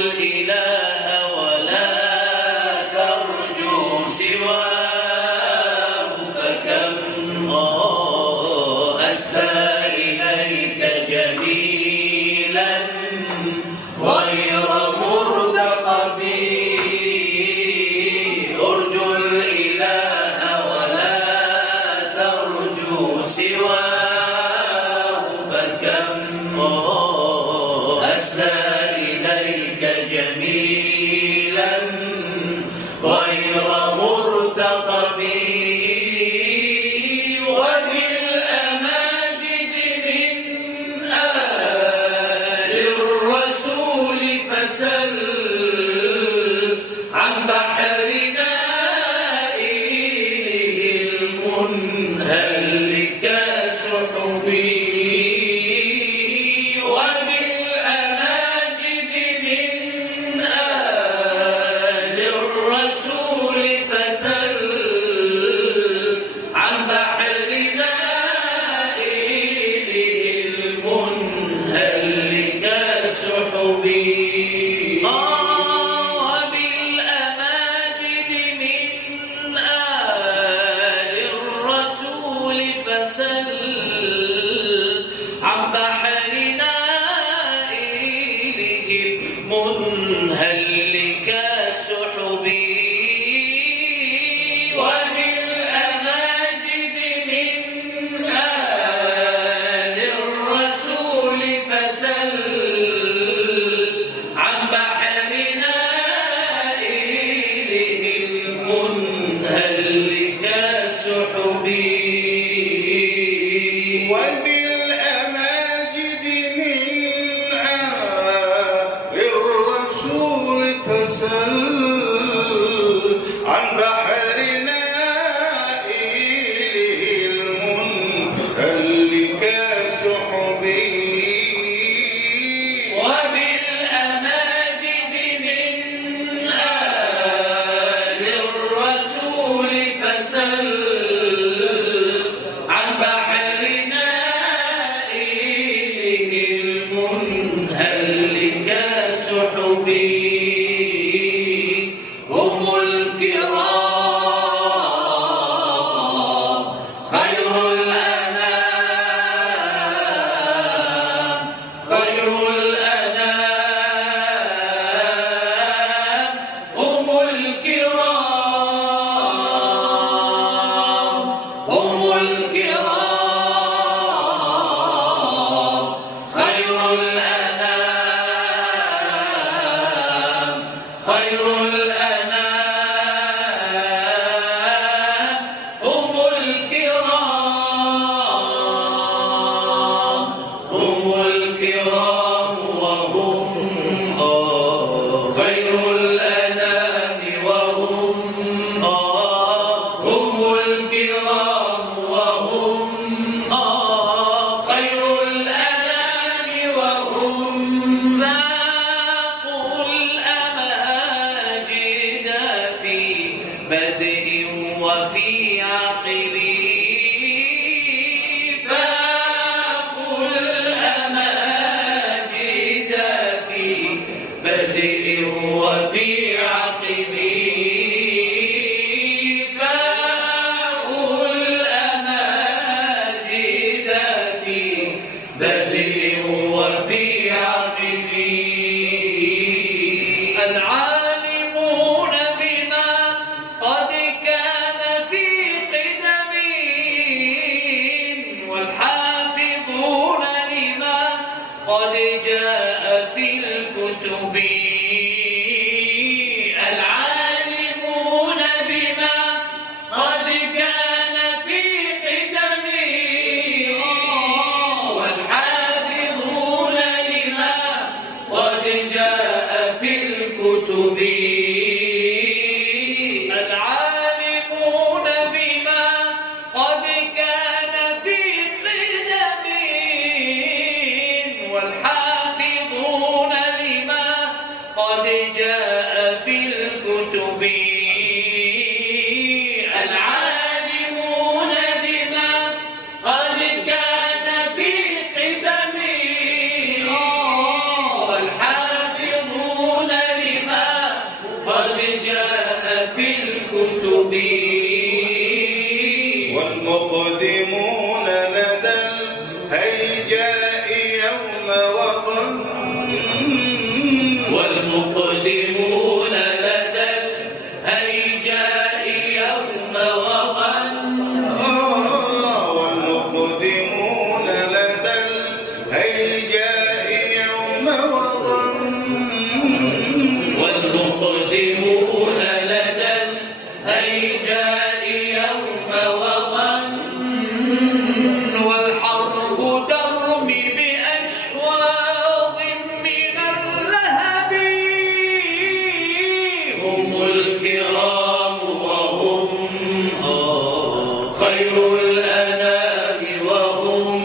الإله ولا ترجو سواه فكم أسى إليك جميلا غير مرتقب ارجو الإله ولا ترجو سواه فكم أسى إليك جميلا غير مرتقب وبالأماجد من آل الرسول فسل عن بحر نائله المنهل كسحبي وبالأماجد من آل الرسول فسل عن بحر نائله المنهل كسحب وبالأماجد من آل الرسول فسل عن بحر نائله المنهل كسحب وبالأماجد من آل الرسول فسل عن بحر نائله المنهل كسحب وبالأماجد من آل الرسول فسل عن بحر نائله المنهل كسحب هم الكرام خير الأنام خير الأنام هم الكرام هم الكرام خير الأنام خير الأنام هم الكرام هم الكرام وهم خير الأنام وهم هم الكرام وهم خير الأنام وهم فاقوا الأماجد في بدء وفي عقب فاقوا الأماجد في بدء وفي عقب فاقوا الأماجد في بدء وفي عقب العالمون بما قد كان في قدم والحافظون لما قد جاء في الكتب العالمون بما قد كان في قدم والحافظون لما قد جاء في الكتب العالمون بما قد كان في قدم والحافظون لما قد جاء في الكتب العالمون بما قد كان في قدم والحافظون قد جاء في الكتب والمقدمون لدى الهيجاء يوم وطن والمقدمون لدى الهيجاء يوم وطن والمقدمون لدى الهيجاء يوم وطن والمقدمون لدى الهيجاء يوم وطن والحرب ترمي بأشواط من اللهب هم الكرام وهم خير الأنام وهم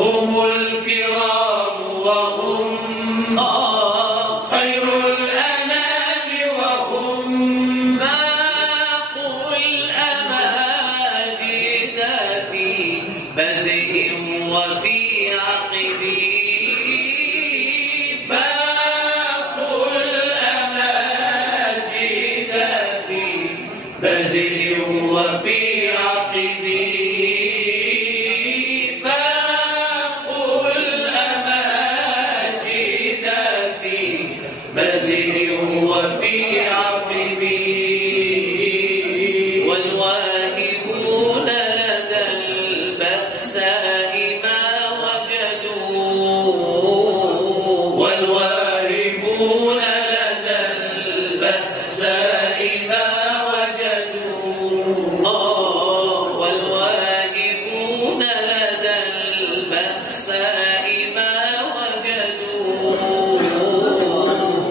هم الكرام وهم خير الأنام وهم فاقوا الأماجد في بدء وفي عقب فاقوا الأماجد في بدء وفي عقب فاقوا الأماجد في بدء وفي عقب والواهبون لدى البأساء ما وجدوا والواهبون لدى البأساء ما وجدوا والواهبون لدى البأساء ما وجدوا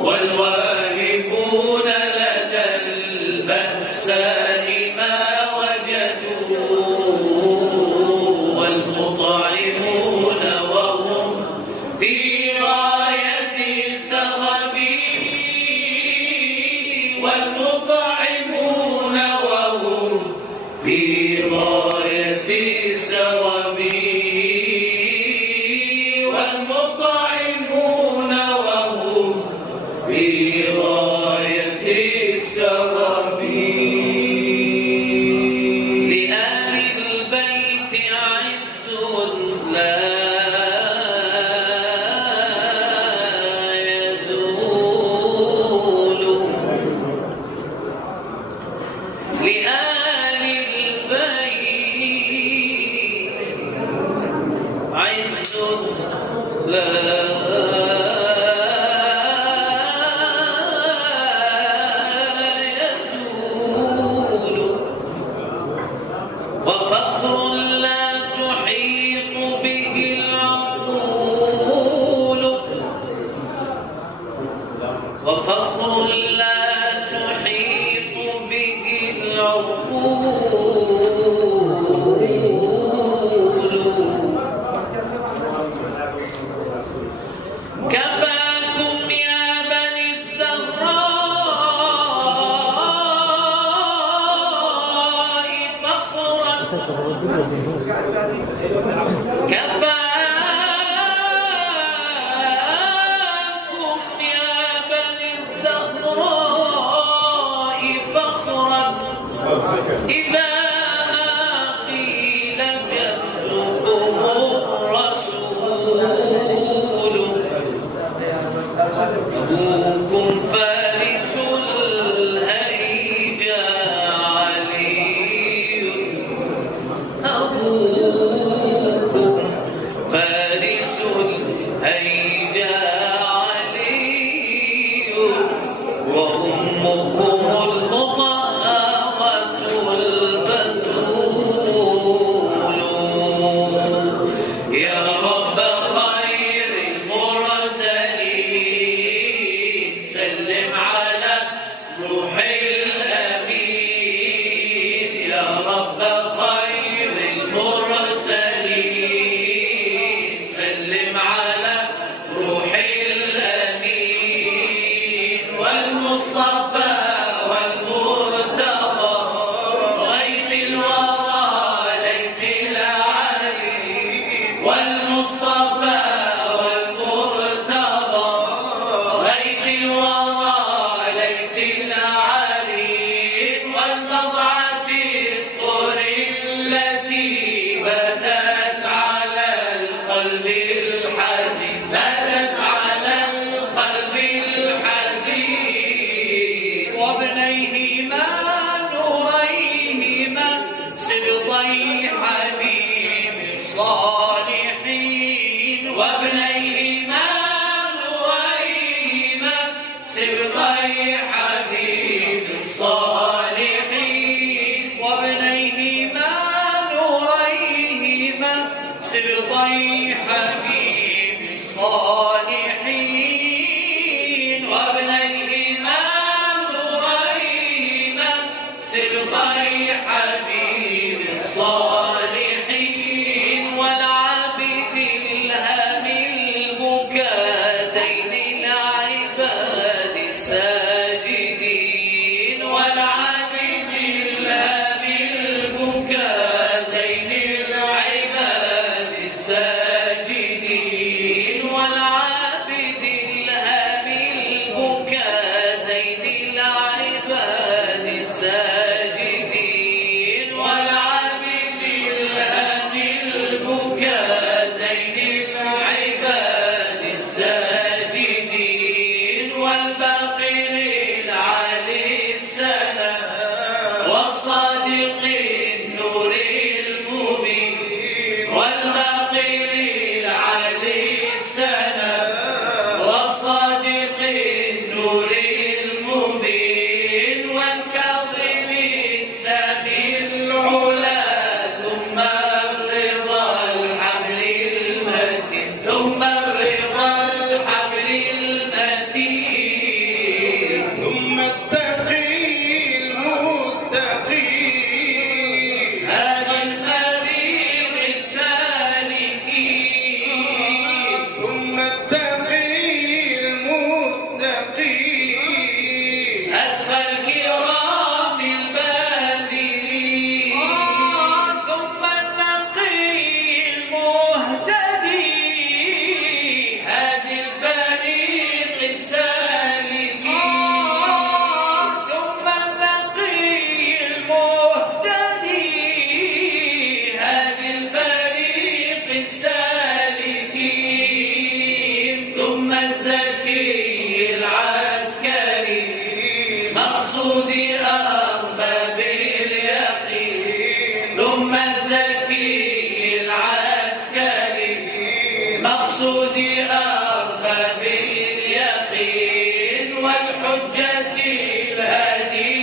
والواهبون لدى البأساء ما وجدوا والمطعمون وهم في غاية السغب والمطعمون وهم في غاية السغب والمطعمون وهم في غاية السغب لآل البيت عز لا يزول لآل البيت عز لا يزول وفخر لا تحيط به العقول وفخر لا تحيط به العقول كفاكم يا بني الزهراء فخرا كفاكم يا بني الزهراء فخرا إذا ما قيل جدكم الرسول أبوكم فارس الهيجا علي أبوكم فارس الهيجا علي وأمكم المطهرة البتول يا رب خير المرسلين سلم على روح الأمين يا رب خير المرسلين سلم على روح الأمين والمصطفى والمرتضى غيث الورى ليث العلي والمصطفى والمرتضى غيث الورى حبيب الصالحين وابنيهما نوريهما سبطي حبيب الصالحين وابنيهما نوريهما سبطي حبيب الصالحين والعابد الهم البكاء زين العباد الساجدين والعابد الهم البكاء زين العباد الساجدين والعابد الهم البكاء زين العباد الساجدين والعابد الهم البكاء زين العباد الساجدين والباقر العلي السلام والصادق النور المبين والباقر العلي السلام والصادق النور المبين والكاظم السامي العلا ثم الرضا الحبل المتين ثم الرضا الحبل المتين ثم التقي المتقي هذا الفريق السالكين ثم التقي المتقي أسخى الكرام الباذلين ثم النقي المهتدي هادي الفريق السالكين ثم النقي المهتدي هادي الفريق السالكين ثم الزكي العسكري مقصود أرباب اليقين ثم الزكي العسكري مقصود أرباب اليقين والحجة الهادي